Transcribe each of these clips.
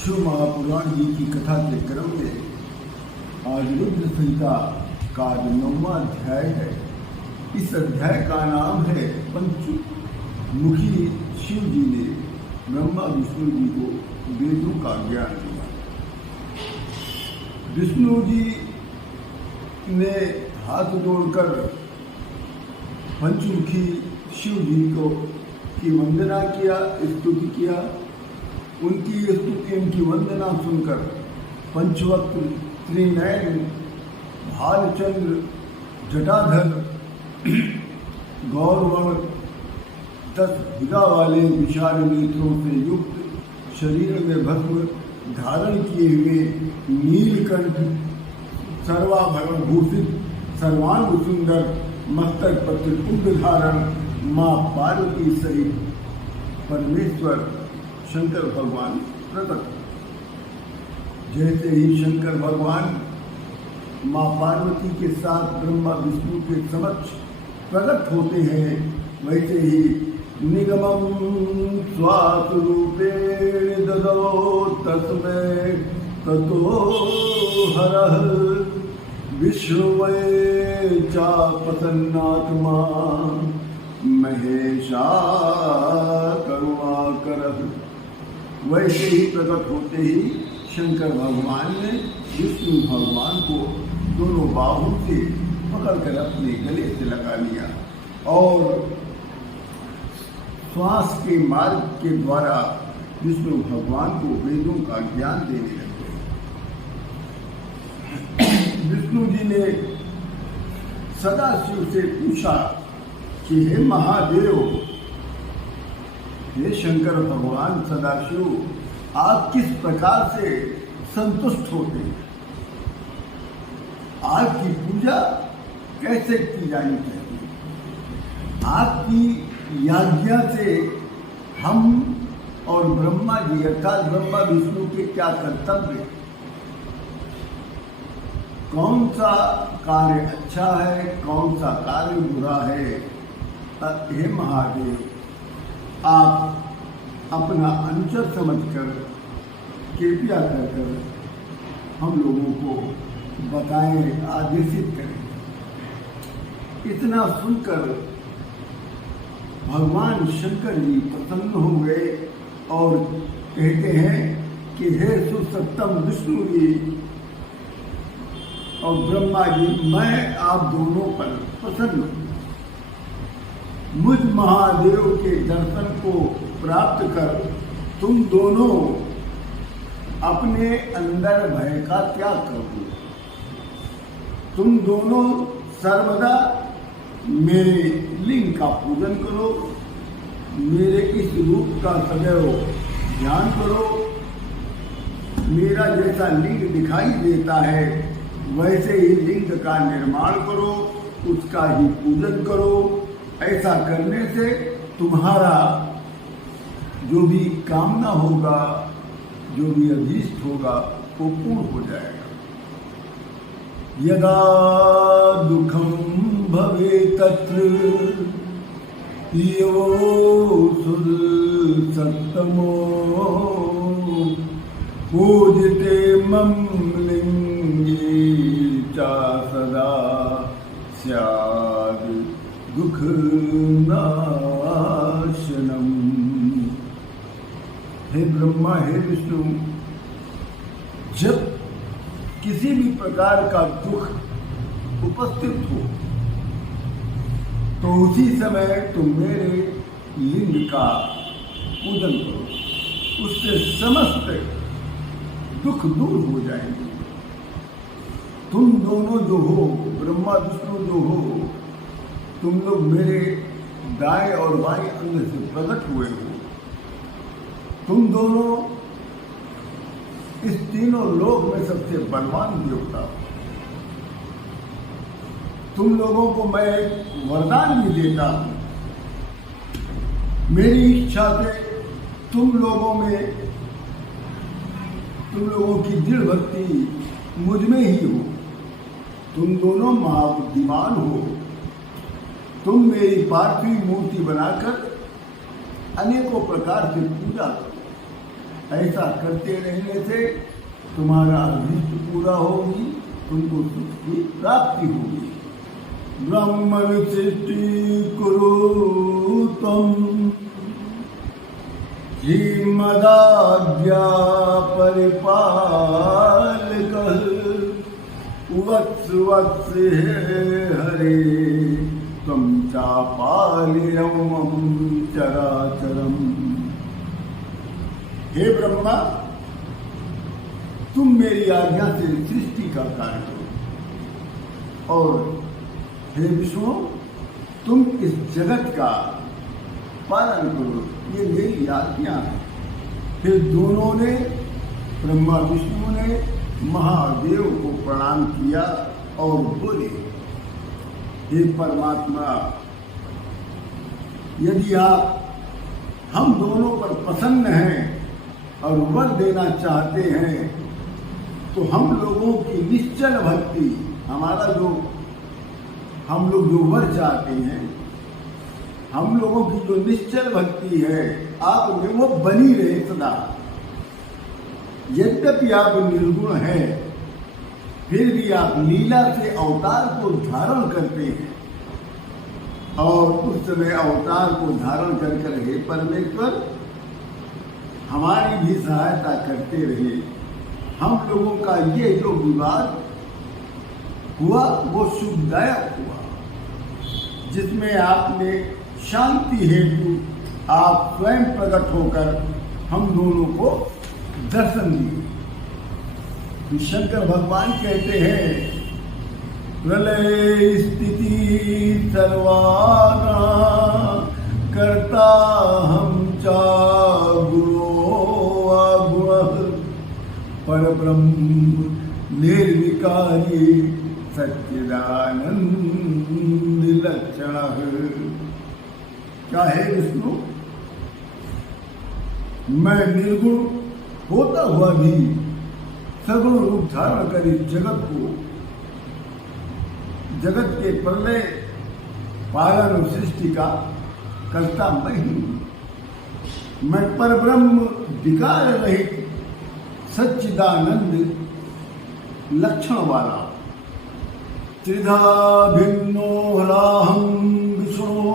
शिव महापुराण जी की कथा के क्रम में आज रुद्र संहिता का 9वां अध्याय है। इस अध्याय का नाम है पंचमुखी शिव जी ने ब्रह्मा विष्णु जी को वेदों का ज्ञान दिया। विष्णु जी ने हाथ जोड़कर पंचमुखी शिव जी को की वंदना किया, स्तुति किया। उनकी स्तुति, उनकी वंदना सुनकर पंचवक्त त्रिनयन भालचंद्र जटाधर गौरवर्ण 10 भुजा वाले विशाल नेत्रों से युक्त, शरीर में भस्म धारण किए हुए नीलकंठ सर्वाभरण भूषित सर्वांग सुंदर मस्तक पर त्रिपुंड धारण माँ पार्वती सहित परमेश्वर शंकर भगवान प्रकट। जैसे ही शंकर भगवान माँ पार्वती के साथ ब्रह्मा विष्णु के समक्ष प्रकट होते हैं, वैसे ही निगमं स्वास्वरूपेण ददौ तस्मै ततो हरः विष्णुवे चापसन्नात्मा महेशा करुणाकरः। वैसे ही प्रकट होते ही शंकर भगवान ने विष्णु भगवान को दोनों बाहों से पकड़कर अपने गले से लगा लिया और श्वास के मार्ग के द्वारा विष्णु भगवान को वेदों का ज्ञान देने लगे। विष्णु जी ने सदाशिव से पूछा कि हे महादेव, हे शंकर भगवान सदाशिव, आप किस प्रकार से संतुष्ट होते हैं? आपकी पूजा कैसे की जानी चाहिए? आपकी याज्ञा से हम और ब्रह्मा जी अर्थात ब्रह्मा विष्णु के क्या कर्तव्य, कौन सा कार्य अच्छा है, कौन सा कार्य बुरा है? हे महादेव, आप अपना अनुचर समझकर कृपया कर हम लोगों को बताएं, आदेशित करें। इतना सुनकर भगवान शंकर जी प्रसन्न हो गए और कहते हैं कि हे सुसप्तम विष्णु जी और ब्रह्मा जी, मैं आप दोनों पर प्रसन्न हूँ। मुझ महादेव के दर्शन को प्राप्त कर तुम दोनों अपने अंदर भय का त्याग करो। तुम दोनों सर्वदा मेरे लिंग का पूजन करो, मेरे इस रूप का सदैव ध्यान करो। मेरा जैसा लिंग दिखाई देता है वैसे ही लिंग का निर्माण करो, उसका ही पूजन करो। ऐसा करने से तुम्हारा जो भी कामना होगा, जो भी अभीष्ट होगा, वो पूर्ण हो जाएगा। यदा दुखम भवे तत्र यो सत्तमो पूजते मम लिंगे चा सदा स्याद् दुख नाशनम। हे ब्रह्मा, हे विष्णु, जब किसी भी प्रकार का दुख उपस्थित हो तो उसी समय तुम मेरे लिंग का पूजन करो, उससे समस्त दुख दूर हो जाएंगे। तुम दोनों जो हो, ब्रह्मा विष्णु जो हो, तुम लोग मेरे दाएं और बाएं अंग से प्रकट हुए हो। तुम दोनों इस तीनों लोक में सबसे बलवान देवता हो। तुम लोगों को मैं एक वरदान भी देता हूं। मेरी इच्छा से तुम लोगों की दृढ़ भक्ति मुझ में ही हो। तुम दोनों महाबुद्धिमान हो। तुम मेरी पार्थिव मूर्ति बनाकर अनेकों प्रकार से पूजा करो। ऐसा करते रहने से तुम्हारा अभीष्ट पूरा होगी, तुमको सुख की प्राप्ति होगी। ब्रह्मण सृष्टि कुरु तम मदाज्ञा परिपालक वत्स वत्स हरे त्वं चापालयं चराचरम्। हे ब्रह्मा, तुम मेरी आज्ञा से सृष्टि का कार्य करो, और हे विष्णु, तुम इस जगत का पालन करो, ये मेरी आज्ञा है। फिर दोनों ने, ब्रह्मा विष्णु ने महादेव को प्रणाम किया और बोले, हे परमात्मा, यदि आप हम दोनों पर प्रसन्न हैं और वर देना चाहते हैं, तो हम लोगों की निश्चल भक्ति, हमारा जो हम लोग जो वर चाहते हैं, हम लोगों की जो निश्चल भक्ति है आप में, वो बनी रहे सदा। यद्यपि आप निर्गुण हैं, फिर भी आप लीला से अवतार को धारण करते हैं, और उस समय अवतार को धारण कर हे परमेश्वर, हमारी भी सहायता करते रहे। हम लोगों का ये जो विवाद हुआ वो सुखदायक हुआ, जिसमें आपने शांति हेतु आप स्वयं प्रकट होकर हम दोनों को दर्शन दिए। शंकर भगवान कहते हैं, प्रलय स्थिति सर्वाना कर्ता हम चा गुणो अगुण परब्रह्म निर्विकारी सच्चिदानंद लक्षण। क्या है विष्णु, मैं निर्गुण होता हुआ भी सगुण रूप धारण कर इस जगत को, जगत के प्रलय पालन और सृष्टि का कर्ता मैं ही हूं। मैं परब्रह्म विकार रहित सच्चिदानंद लक्षण वाला, त्रिधा भिन्नो हराहं विष्णु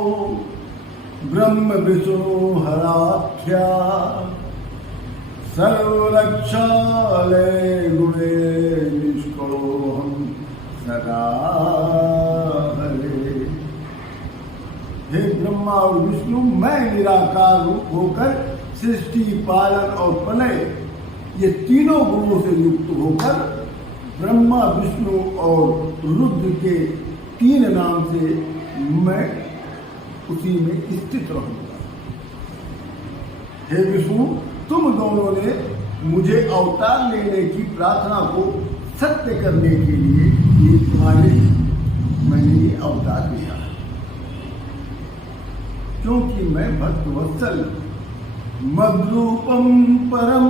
ब्रह्म विष्णु हराख्या सर्वरक्षालय गुणे निष्कलोहं सदा हरे। हे ब्रह्मा और विष्णु, मैं निराकार रूप होकर सृष्टि, पालन और प्रलय, ये तीनों गुणों से युक्त होकर ब्रह्मा, विष्णु और रुद्र के तीन नाम से मैं उसी में स्थित रहूंगा। हे विष्णु, तुम दोनों ने मुझे अवतार लेने की प्रार्थना को सत्य करने के लिए ये तुम्हारे मैंने ये अवतार लिया, क्योंकि मैं भक्त वत्सल मद्रूपम परम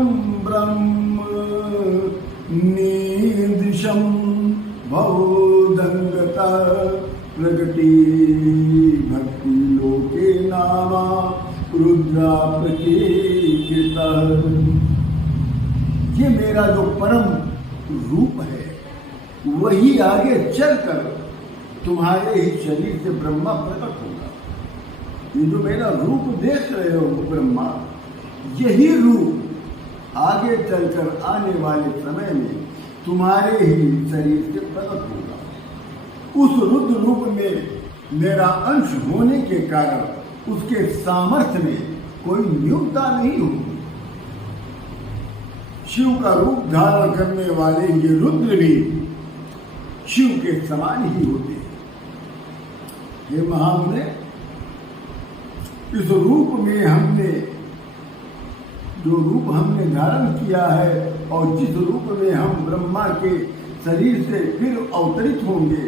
ब्रह्म नीदृशम भवोदंगता प्रगति भक्ति लोके नामा रुद्रा प्रकीर्तिता। ये मेरा जो परम रूप है, वही आगे चलकर तुम्हारे ही शरीर से ब्रह्मा प्रकट होगा। ये जो मेरा रूप देख रहे हो ब्रह्मा, यही रूप आगे चलकर आने वाले समय में तुम्हारे ही शरीर से प्रकट होगा। उस रुद्र रूप में मेरा अंश होने के कारण उसके सामर्थ्य में कोई न्यूनता नहीं होगी। शिव का रूप धारण करने वाले ये रुद्र भी शिव के समान ही होते हैं। हे महामुने, इस रूप में हमने जो रूप हमने धारण किया है और जिस रूप में हम ब्रह्मा के शरीर से फिर अवतरित होंगे,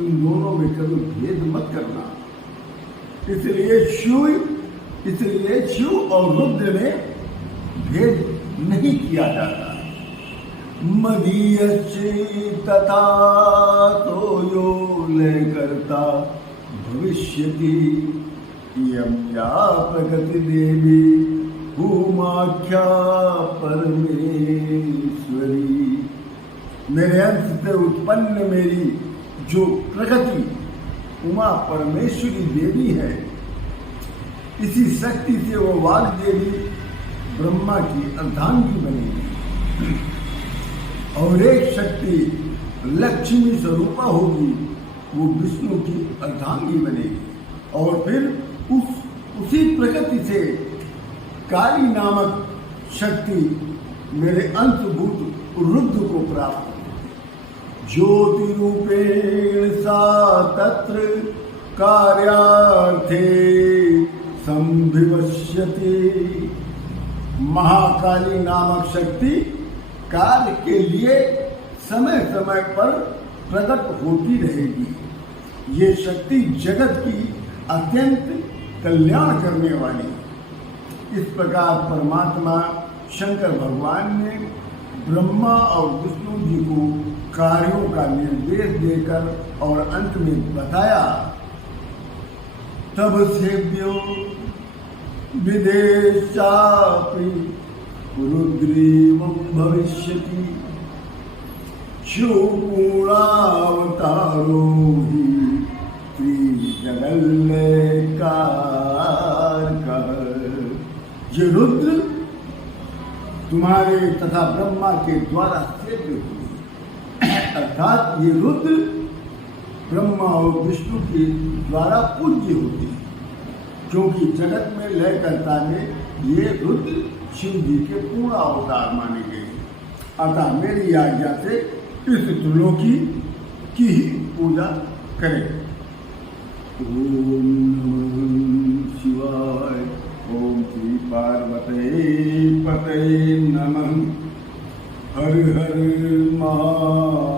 इन दोनों में कभी भेद मत करना। इसलिए शिव और रुद्र में भेद नहीं किया जाता। मदीयश्ची तथा तो यो लय करता भविष्यति यम या प्रगति देवी भूमाख्या परमेश्वरी। मेरे अंश से उत्पन्न मेरी जो प्रकृति उमा परमेश्वरी देवी है, इसी शक्ति से वो वाग देवी ब्रह्मा की अर्धांगी बनेगी और एक शक्ति लक्ष्मी स्वरूपा होगी, वो विष्णु की अर्धांगी बनेगी। और फिर उसी प्रकृति से काली नामक शक्ति मेरे अंतभूत रुद्र को प्राप्त है। ज्योति रूपेण सा तत्र कार्यार्थे संविवस्यते। महाकाली नामक शक्ति कार्य के लिए समय समय पर प्रकट होती रहेगी। ये शक्ति जगत की अत्यंत कल्याण करने वाली। इस प्रकार परमात्मा शंकर भगवान ने ब्रह्मा और विष्णु जी को कार्यों का निर्देश देकर और अंत में बताया, तब सेव्यो विदेशापि रुद्रीवं भविष्यति शिवपूर्णावतारो हि त्रिजगल्लयकारकः। ये रुद्र तुम्हारे तथा ब्रह्मा के द्वारा सेव्य हुए, अर्थात ये रुद्र ब्रह्मा और विष्णु के द्वारा पूज्य होते हैं, क्योंकि जगत में लयकर्ता में ये रुद्र शिव जी के पूर्ण अवतार माने गए। अतः मेरी आज्ञा से इस त्रिलोकी की ही पूजा करें। ओम नमः शिवाय। ओम श्री पार्वते पते नमः। हर हर महा